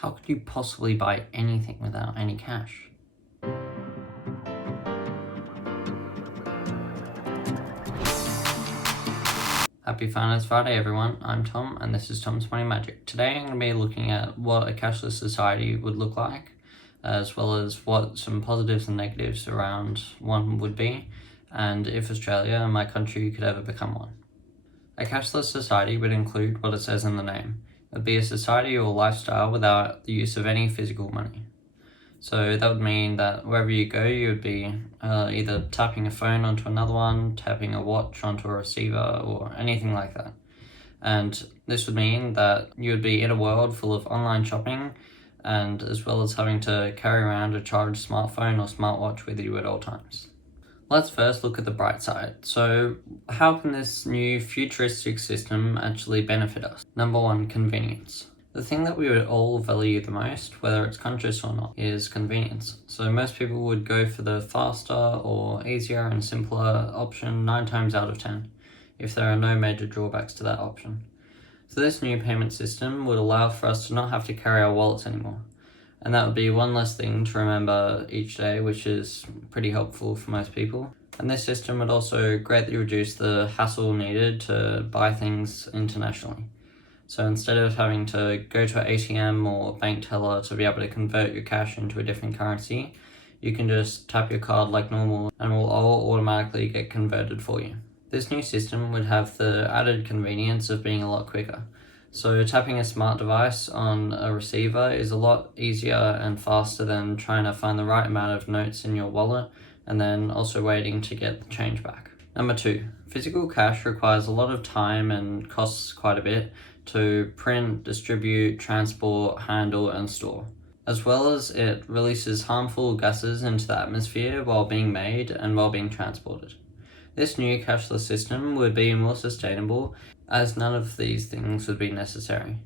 How could you possibly buy anything without any cash? Happy Finance Friday, everyone. I'm Tom, and this is Tom's Money Magic. Today I'm going to be looking at what a cashless society would look like, as well as what some positives and negatives around one would be, and if Australia, my country, could ever become one. A cashless society would include what it says in the name. It would be a society or lifestyle without the use of any physical money. So that would mean that wherever you go, you would be either tapping a phone onto another one, tapping a watch onto a receiver, or anything like that. And this would mean that you would be in a world full of online shopping, and as well as having to carry around a charged smartphone or smartwatch with you at all times. Let's first look at the bright side. So how can this new futuristic system actually benefit us? Number one, convenience. The thing that we would all value the most, whether it's conscious or not, is convenience. So most people would go for the faster or easier and simpler option 9 times out of 10, if there are no major drawbacks to that option. So this new payment system would allow for us to not have to carry our wallets anymore. And that would be one less thing to remember each day, which is pretty helpful for most people. And this system would also greatly reduce the hassle needed to buy things internationally. So instead of having to go to an ATM or bank teller to be able to convert your cash into a different currency, you can just tap your card like normal and it will all automatically get converted for you. This new system would have the added convenience of being a lot quicker. So tapping a smart device on a receiver is a lot easier and faster than trying to find the right amount of notes in your wallet and then also waiting to get the change back. Number 2, physical cash requires a lot of time and costs quite a bit to print, distribute, transport, handle, and store, as well as it releases harmful gases into the atmosphere while being made and while being transported. This new cashless system would be more sustainable as none of these things would be necessary.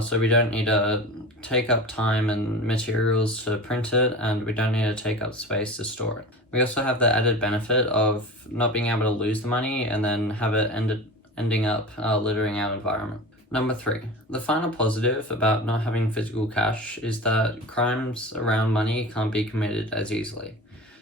So we don't need to take up time and materials to print it, and we don't need to take up space to store it. We also have the added benefit of not being able to lose the money and then have it ending up littering our environment. Number 3, the final positive about not having physical cash is that crimes around money can't be committed as easily.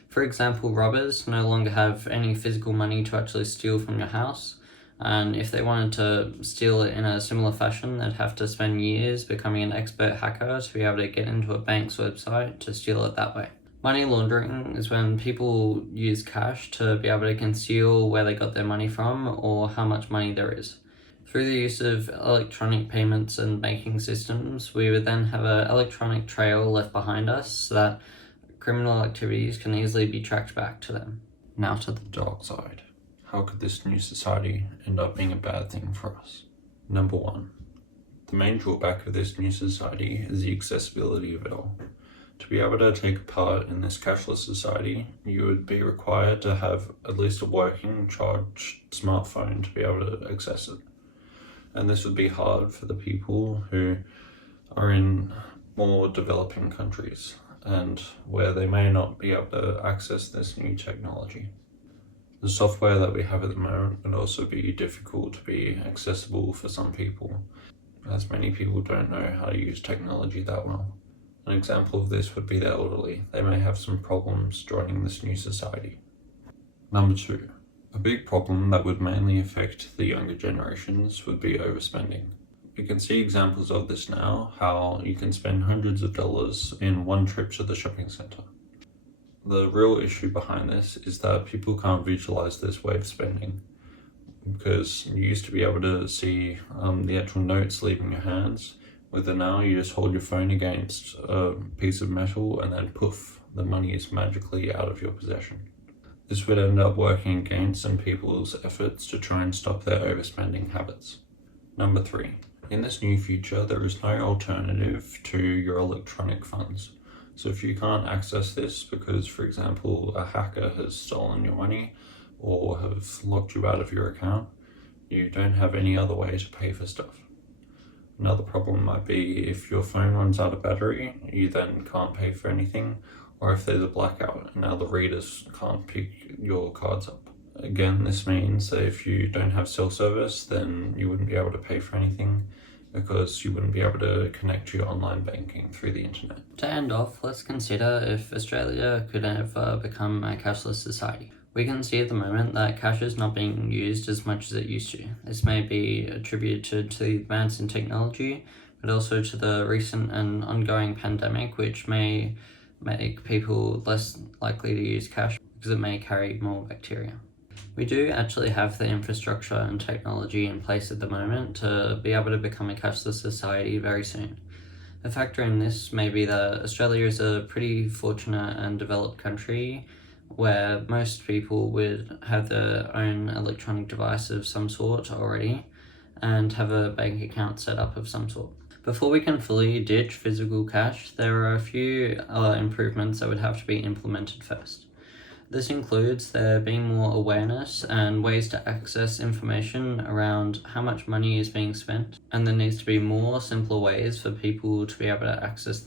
For example, robbers no longer have any physical money to actually steal from your house, and if they wanted to steal it in a similar fashion, they'd have to spend years becoming an expert hacker to be able to get into a bank's website to steal it that way. Money laundering is when people use cash to be able to conceal where they got their money from or how much money there is. Through the use of electronic payments and banking systems, we would then have an electronic trail left behind us so that criminal activities can easily be tracked back to them. Now to the dark side. How could this new society end up being a bad thing for us? Number 1, the main drawback of this new society is the accessibility of it all. To be able to take part in this cashless society, you would be required to have at least a working charged smartphone to be able to access it. And this would be hard for the people who are in more developing countries and where they may not be able to access this new technology. The software that we have at the moment would also be difficult to be accessible for some people, as many people don't know how to use technology that well. An example of this would be the elderly. They may have some problems joining this new society. Number 2, a big problem that would mainly affect the younger generations would be overspending. We can see examples of this now, how you can spend hundreds of dollars in one trip to the shopping centre. The real issue behind this is that people can't visualize this way of spending, because you used to be able to see the actual notes leaving your hands. With it now, you just hold your phone against a piece of metal and then poof, the money is magically out of your possession. This would end up working against some people's efforts to try and stop their overspending habits. Number 3, in this new future, there is no alternative to your electronic funds. So if you can't access this because, for example, a hacker has stolen your money or have locked you out of your account, you don't have any other way to pay for stuff. Another problem might be if your phone runs out of battery, you then can't pay for anything, or if there's a blackout and now the readers can't pick your cards up. Again, this means that if you don't have cell service, then you wouldn't be able to pay for anything. because you wouldn't be able to connect your online banking through the internet. To end off, let's consider if Australia could ever become a cashless society. We can see at the moment that cash is not being used as much as it used to. This may be attributed to the advance in technology, but also to the recent and ongoing pandemic, which may make people less likely to use cash because it may carry more bacteria. We do actually have the infrastructure and technology in place at the moment to be able to become a cashless society very soon. A factor in this may be that Australia is a pretty fortunate and developed country where most people would have their own electronic device of some sort already and have a bank account set up of some sort. Before we can fully ditch physical cash, there are a few improvements that would have to be implemented first. This includes there being more awareness and ways to access information around how much money is being spent, and there needs to be more simpler ways for people to be able to access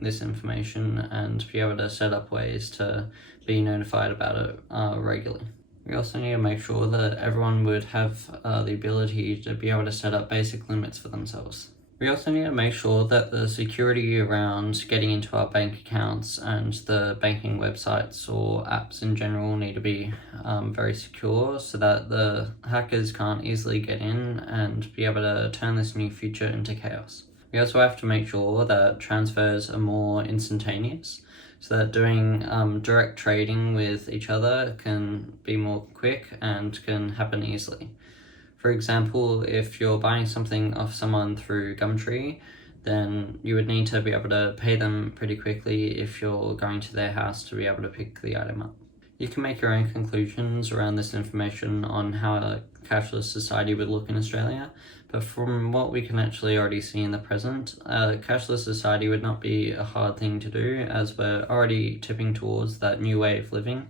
this information and be able to set up ways to be notified about it regularly. We also need to make sure that everyone would have the ability to be able to set up basic limits for themselves. We also need to make sure that the security around getting into our bank accounts and the banking websites or apps in general need to be very secure so that the hackers can't easily get in and be able to turn this new feature into chaos. We also have to make sure that transfers are more instantaneous so that doing direct trading with each other can be more quick and can happen easily. For example, if you're buying something off someone through Gumtree, then you would need to be able to pay them pretty quickly if you're going to their house to be able to pick the item up. You can make your own conclusions around this information on how a cashless society would look in Australia, but from what we can actually already see in the present, a cashless society would not be a hard thing to do as we're already tipping towards that new way of living,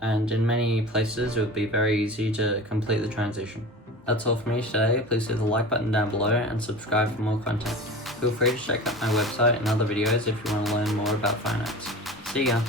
and in many places it would be very easy to complete the transition. That's all for me today. Please hit the like button down below and subscribe for more content. Feel free to check out my website and other videos if you want to learn more about finance. See ya!